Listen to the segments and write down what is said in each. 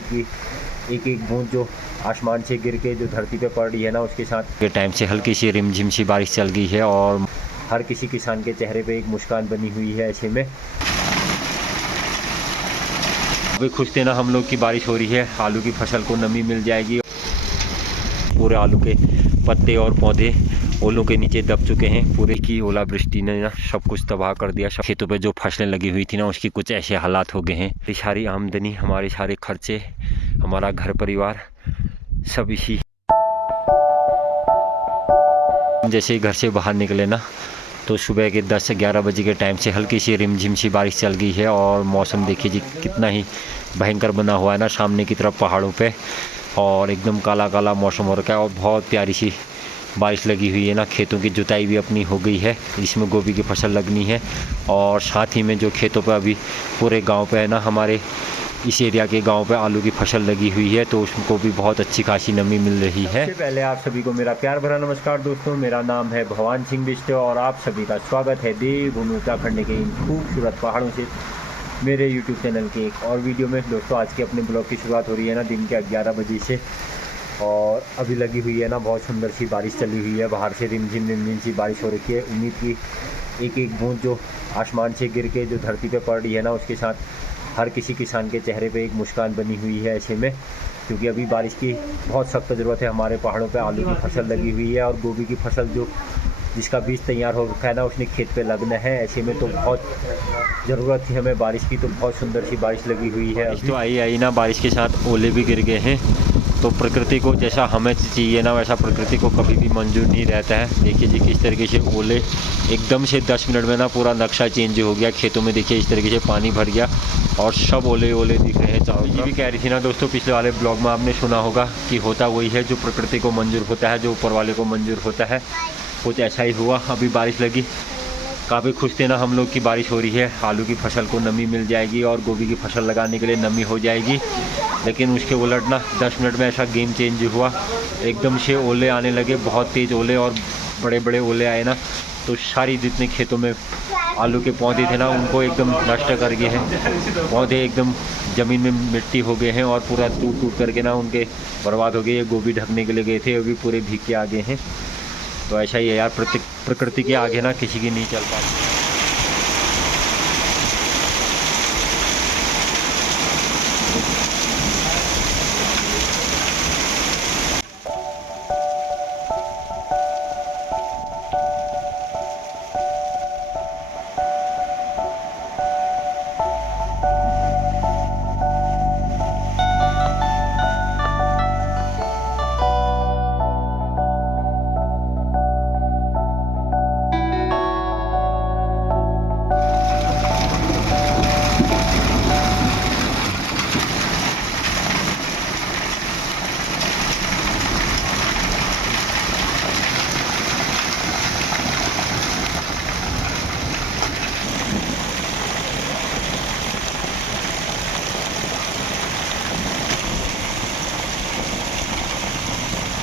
उम्मीद की एक एक बूंद जो आसमान से गिर के जो धरती पे पड़ रही है ना, उसके साथ के टाइम से हल्की सी रिमझिम सी बारिश चल गई है और हर किसी किसान के चेहरे पे एक मुस्कान बनी हुई है। ऐसे में अभी खुश थे ना हम लोग की बारिश हो रही है, आलू की फसल को नमी मिल जाएगी। पूरे आलू के पत्ते और पौधे ओलों के नीचे दब चुके हैं। पूरे की ओलावृष्टि ने ना सब कुछ तबाह कर दिया। सब खेतों पे जो फसलें लगी हुई थी ना, उसकी कुछ ऐसे हालात हो गए हैं। हमारी सारी आमदनी, हमारे सारे खर्चे, हमारा घर परिवार सब इसी जैसे ही घर से बाहर निकले ना, तो सुबह के 10 से 11 बजे के टाइम से हल्की सी रिमझिम सी बारिश चल गई है और मौसम देखिए जी कितना ही भयंकर बना हुआ है ना सामने की तरफ पहाड़ों पे, और एकदम काला काला मौसम हो रखा है और बहुत प्यारी सी बारिश लगी हुई है ना। खेतों की जुताई भी अपनी हो गई है, इसमें गोभी की फसल लगनी है। और साथ ही में जो खेतों पे अभी पूरे गांव पे है ना, हमारे इस एरिया के गांव पे आलू की फसल लगी हुई है, तो उसको भी बहुत अच्छी खासी नमी मिल रही है। सबसे पहले आप सभी को मेरा प्यार भरा नमस्कार दोस्तों, मेरा नाम है भगवान सिंह बिष्ट और आप सभी का स्वागत है देवभूमि उत्तराखंड के इन खूबसूरत पहाड़ों से मेरे यूट्यूब चैनल के एक और वीडियो में। दोस्तों आज के अपने ब्लॉग की शुरुआत हो रही है ना दिन के 11 बजे से, और अभी लगी हुई है ना बहुत सुंदर सी बारिश चली हुई है। बाहर से रिमझिम सी बारिश हो रखी है। उम्मीद की एक एक बूंद जो आसमान से गिर के जो धरती पे पड़ रही है ना, उसके साथ हर किसी किसान के चेहरे पे एक मुस्कान बनी हुई है। ऐसे में क्योंकि अभी बारिश की बहुत सख्त ज़रूरत है। हमारे पहाड़ों पे आलू की फसल लगी हुई है और गोभी की फसल जो जिसका बीज तैयार हो रखा है ना, उसने खेत पे लगना है। ऐसे में तो बहुत ज़रूरत थी हमें बारिश की, तो बहुत सुंदर सी बारिश लगी हुई है। तो आई ना बारिश के साथ ओले भी गिर गए हैं। तो प्रकृति को जैसा हमें चाहिए ना, वैसा प्रकृति को कभी भी मंजूर नहीं रहता है। देखिए जी किस तरीके से ओले एकदम से 10 मिनट में ना पूरा नक्शा चेंज हो गया। खेतों में देखिए इस तरीके से पानी भर गया और सब ओले ओले दिख रहे हैं चारों तरफ। ये भी कह रही थी ना दोस्तों, पिछले वाले ब्लॉग में आपने सुना होगा कि होता वही है जो प्रकृति को मंजूर होता है, जो ऊपर वाले को मंजूर होता है। कुछ ऐसा ही हुआ, अभी बारिश लगी। काफ़ी खुश थे ना हम लोग की बारिश हो रही है, आलू की फसल को नमी मिल जाएगी और गोभी की फसल लगाने के लिए नमी हो जाएगी। लेकिन उसके उलट ना 10 मिनट में ऐसा गेम चेंज हुआ, एकदम से ओले आने लगे, बहुत तेज़ ओले और बड़े बड़े ओले आए ना, तो सारी जितने खेतों में आलू के पौधे थे ना उनको एकदम नष्ट कर गए हैं। पौधे एकदम ज़मीन में मिट्टी हो गए हैं और पूरा टूट टूट करके ना उनके बर्बाद हो गए। ये गोभी ढकने के लिए गए थे, अभी पूरे भीग के आ गए हैं। तो ऐसा ही है यार, प्रकृति के आगे ना किसी की नहीं चल पाती।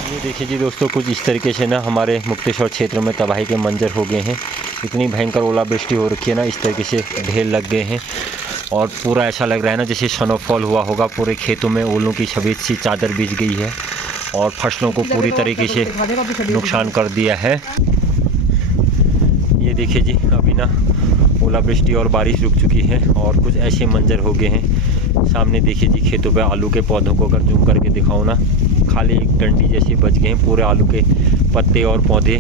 ये देखिए जी दोस्तों, कुछ इस तरीके से ना हमारे मुक्तेश्वर क्षेत्र में तबाही के मंजर हो गए हैं। इतनी भयंकर ओलावृष्टि हो रखी है ना, इस तरीके से ढेर लग गए हैं और पूरा ऐसा लग रहा है ना जैसे स्नोफॉल हुआ होगा। पूरे खेतों में ओलों की सफ़ेद सी चादर बिछ गई है और फसलों को पूरी तरीके से नुकसान कर दिया है। ये देखिए जी अभी ना ओलावृष्टि और बारिश रुक चुकी है और कुछ ऐसे मंजर हो गए हैं। सामने देखिए जी खेतों पे आलू के पौधों को अगर जूम करके दिखाओ ना, खाली एक डंडी जैसे बच गए हैं। पूरे आलू के पत्ते और पौधे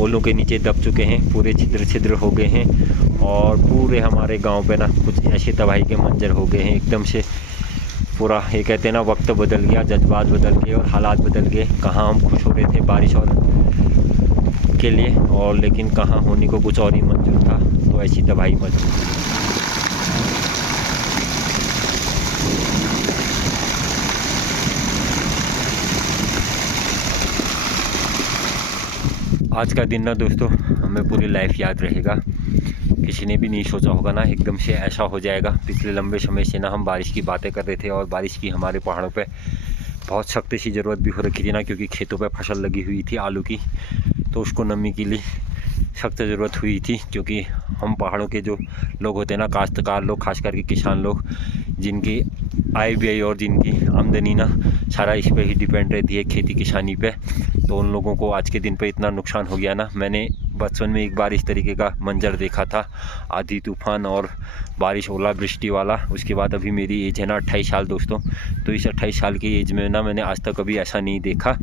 ओलों के नीचे दब चुके हैं, पूरे छिद्र छिद्र हो गए हैं और पूरे हमारे गांव पे ना कुछ ऐसे तबाही के मंजर हो गए हैं। एकदम से पूरा ये कहते हैं ना, वक्त बदल गया, जज्बात बदल गए और हालात बदल गए। कहाँ हम खुश हो रहे थे बारिश और के लिए, और लेकिन कहाँ होने को कुछ और ही मंजूर था। तो ऐसी तबाही मच गई। आज का दिन ना दोस्तों हमें पूरी लाइफ याद रहेगा। किसी ने भी नहीं सोचा होगा ना एकदम से ऐसा हो जाएगा। पिछले लंबे समय से ना हम बारिश की बातें कर रहे थे और बारिश की हमारे पहाड़ों पे बहुत सख्त सी ज़रूरत भी हो रखी थी ना, क्योंकि खेतों पे फसल लगी हुई थी आलू की, तो उसको नमी के लिए सख्त ज़रूरत हुई थी। क्योंकि हम पहाड़ों के जो लोग होते हैं ना, काश्तकार लोग, खास करके किसान लोग, जिनकी आय और जिनकी आमदनी ना सारा इस पे ही डिपेंड रहती है, खेती किसानी पे। तो उन लोगों को आज के दिन पे इतना नुकसान हो गया ना। मैंने बचपन में एक बार इस तरीके का मंजर देखा था, आंधी तूफान और बारिश ओलावृष्टि वाला। उसके बाद अभी मेरी एज है ना 28 साल दोस्तों। तो इस 28 साल की एज में ना मैंने आज तक कभी ऐसा नहीं देखा,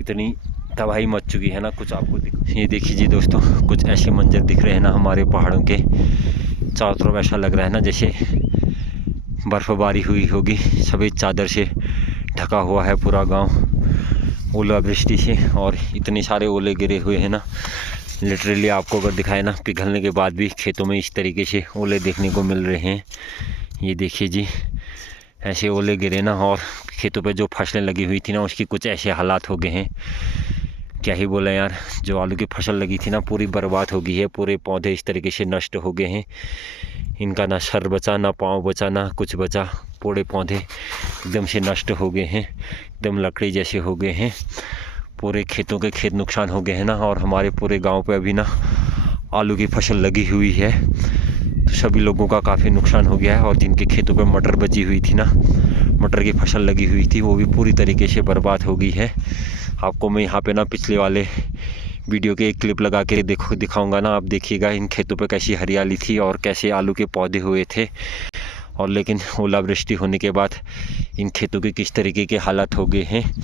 इतनी तबाही मच चुकी है ना। कुछ आपको ये देखिए जी दोस्तों, कुछ ऐसे मंजर दिख रहे हैं ना हमारे पहाड़ों के चारों तरफ। ऐसा लग रहा है ना जैसे बर्फ़बारी हुई होगी, सफ़ेद चादर से ढका हुआ है पूरा गांव ओलावृष्टि से। और इतने सारे ओले गिरे हुए हैं ना, लिटरली आपको अगर दिखाए ना, पिघलने के बाद भी खेतों में इस तरीके से ओले देखने को मिल रहे हैं। ये देखिए जी, ऐसे ओले गिरे ना, और खेतों पे जो फसलें लगी हुई थी ना उसकी कुछ ऐसे हालात हो गए हैं, क्या ही बोले यार। जो आलू की फसल लगी थी ना पूरी बर्बाद हो गई है, पूरे पौधे इस तरीके से नष्ट हो गए हैं। इनका ना सर बचा, ना पाँव बचा, ना कुछ बचा। पूरे पौधे एकदम से नष्ट हो गए हैं, एकदम लकड़ी जैसे हो गए हैं। पूरे खेतों के खेत नुकसान हो गए हैं ना। और हमारे पूरे गांव पे अभी ना आलू की फसल लगी हुई है, तो सभी लोगों का काफ़ी नुकसान हो गया है। और जिनके खेतों पे मटर बची हुई थी ना, मटर की फसल लगी हुई थी, वो भी पूरी तरीके से बर्बाद हो गई है। आपको मैं यहाँ पे ना पिछले वाले वीडियो के एक क्लिप लगा के दिखाऊंगा ना, आप देखिएगा इन खेतों पे कैसी हरियाली थी और कैसे आलू के पौधे हुए थे। और लेकिन ओलावृष्टि होने के बाद इन खेतों के किस तरीके के हालात हो गए हैं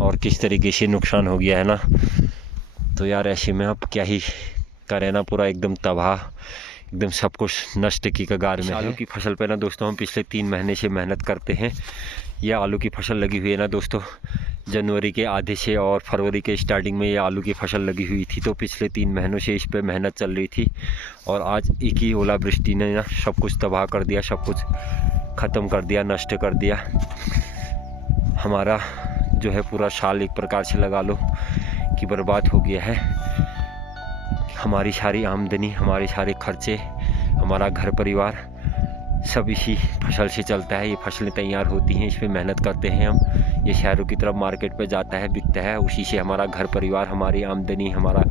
और किस तरीके से नुकसान हो गया है ना। तो यार ऐसे में अब क्या ही करें ना, पूरा एकदम तबाह, एकदम सब कुछ नष्ट की कगार में। आलू की फसल पे ना दोस्तों हम पिछले 3 महीने से मेहनत करते हैं। यह आलू की फसल लगी हुई है ना दोस्तों, जनवरी के आधे से और फरवरी के स्टार्टिंग में ये आलू की फसल लगी हुई थी। तो पिछले 3 महीनों से इस पे मेहनत चल रही थी, और आज एक ही ओलावृष्टि ने ना सब कुछ तबाह कर दिया, सब कुछ ख़त्म कर दिया, नष्ट कर दिया। हमारा जो है पूरा साल एक प्रकार से लगा लो कि बर्बाद हो गया है। हमारी सारी आमदनी, हमारे सारे खर्चे, हमारा घर परिवार सब इसी फसल से चलता है। ये फसलें तैयार होती हैं, इस पर मेहनत करते हैं हम, ये शहरों की तरफ मार्केट पे जाता है, बिकता है, उसी से हमारा घर परिवार, हमारी आमदनी, हमारा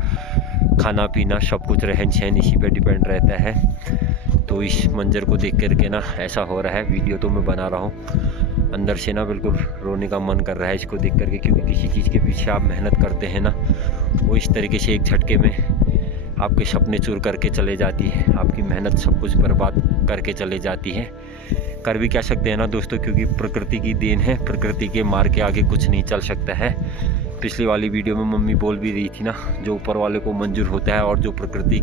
खाना पीना, सब कुछ रहन सहन इसी पे डिपेंड रहता है। तो इस मंजर को देख करके ना ऐसा हो रहा है, वीडियो तो मैं बना रहा हूँ, अंदर से ना बिल्कुल रोने का मन कर रहा है इसको देख करके। क्योंकि किसी चीज़ के पीछे आप मेहनत करते हैं ना, वो इस तरीके से एक झटके में आपके सपने चूर करके चले जाती है, आपकी मेहनत सब कुछ बर्बाद करके चले जाती है। कर भी क्या सकते हैं ना दोस्तों, क्योंकि प्रकृति की देन है, प्रकृति के मार के आगे कुछ नहीं चल सकता है। पिछली वाली वीडियो में मम्मी बोल भी रही थी ना, जो ऊपर वाले को मंजूर होता है और जो प्रकृति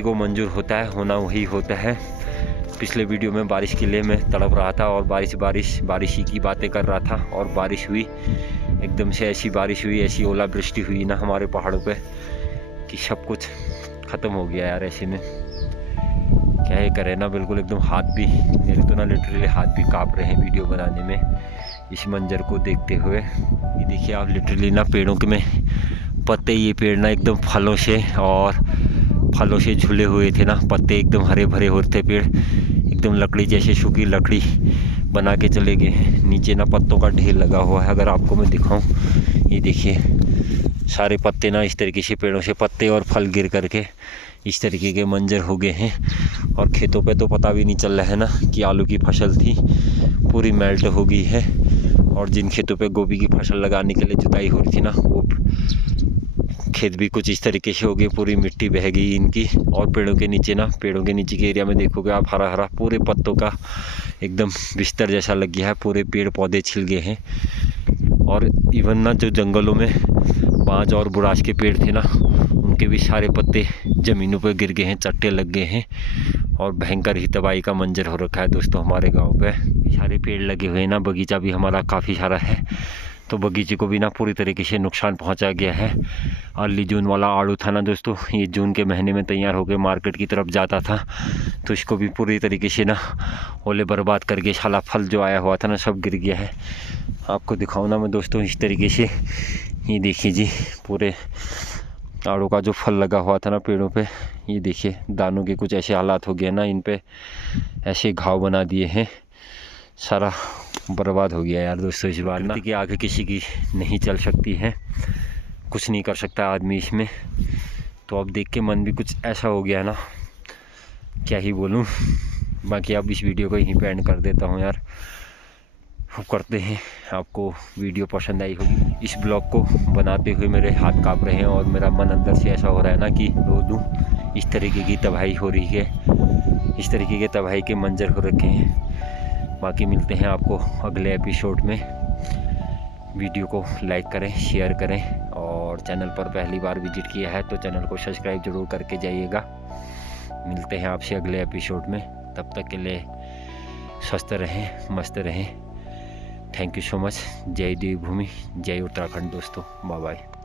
को मंजूर होता है होना वही होता है। पिछले वीडियो में बारिश के लिए मैं तड़प रहा था और बारिश ही की बातें कर रहा था, और बारिश हुई, एकदम से ऐसी बारिश हुई, ऐसी ओलावृष्टि हुई ना हमारे पहाड़ों पे कि सब कुछ ख़त्म हो गया यार। ऐसे में क्या ही करें ना, बिल्कुल एकदम हाथ भी मेरे तो ना लिटरली हाथ भी काँप रहे हैं वीडियो बनाने में इस मंजर को देखते हुए। ये देखिए आप, लिटरली ना पेड़ों के में पत्ते, ये पेड़ ना एकदम फलों से झूले हुए थे ना, पत्ते एकदम हरे भरे होते थे, पेड़ एकदम लकड़ी जैसे सूखी लकड़ी बना के चले गए हैं। नीचे ना पत्तों का ढेर लगा हुआ है, अगर आपको मैं दिखाऊं, ये देखिए सारे पत्ते ना इस तरीके से पेड़ों से पत्ते और फल गिर करके इस तरीके के मंजर हो गए हैं। और खेतों पे तो पता भी नहीं चल रहा है ना कि आलू की फसल थी, पूरी मेल्ट हो गई है। और जिन खेतों पे गोभी की फसल लगाने के लिए जुताई हो रही थी ना, वो खेत भी कुछ इस तरीके से हो गए, पूरी मिट्टी बह गई इनकी। और पेड़ों के नीचे के एरिया में देखोगे आप, हरा हरा पूरे पत्तों का एकदम बिस्तर जैसा लग गया है, पूरे पेड़ पौधे छिल गए हैं। और इवन ना जो जंगलों में बांज और बुराश के पेड़ थे ना, उनके भी सारे पत्ते ज़मीनों पर गिर गए हैं, चट्टे लग गए हैं। और भयंकर ही तबाही का मंजर हो रखा है दोस्तों हमारे गांव पे। सारे पेड़ लगे हुए हैं ना, बगीचा भी हमारा काफ़ी सारा है, तो बगीचे को भी ना पूरी तरीके से नुकसान पहुंचा गया है। अर्ली जून वाला आड़ू था ना दोस्तों, ये जून के महीने में तैयार होकर मार्केट की तरफ जाता था, तो इसको भी पूरी तरीके से ना ओले बर्बाद करके साला फल जो आया हुआ था ना सब गिर गया है। आपको दिखाऊँ ना मैं दोस्तों इस तरीके से, ये देखिए जी, पूरे आड़ू का जो फल लगा हुआ था ना पेड़ों पे, ये देखिए दानों के कुछ ऐसे हालात हो गए ना, इन पे ऐसे घाव बना दिए हैं, सारा बर्बाद हो गया यार दोस्तों। इस बार ना कि आगे किसी की नहीं चल सकती है, कुछ नहीं कर सकता आदमी इसमें। तो अब देख के मन भी कुछ ऐसा हो गया ना, क्या ही बोलूँ, बाकी अब इस वीडियो को यहीं पे एंड कर देता हूँ यार। करते हैं, आपको वीडियो पसंद आई होगी। इस ब्लॉग को बनाते हुए मेरे हाथ काँप रहे हैं और मेरा मन अंदर से ऐसा हो रहा है ना कि रो दूँ। इस तरीके की तबाही हो रही है, इस तरीके के तबाही के मंजर हो रखे हैं। बाकी मिलते हैं आपको अगले एपिसोड में। वीडियो को लाइक करें, शेयर करें और चैनल पर पहली बार विजिट किया है तो चैनल को सब्सक्राइब ज़रूर करके जाइएगा। मिलते हैं आपसे अगले एपिसोड में, तब तक के लिए स्वस्थ रहें, मस्त रहें। Thank you so much. जय देवभूमि, जय उत्तराखंड दोस्तों, बाय बाय।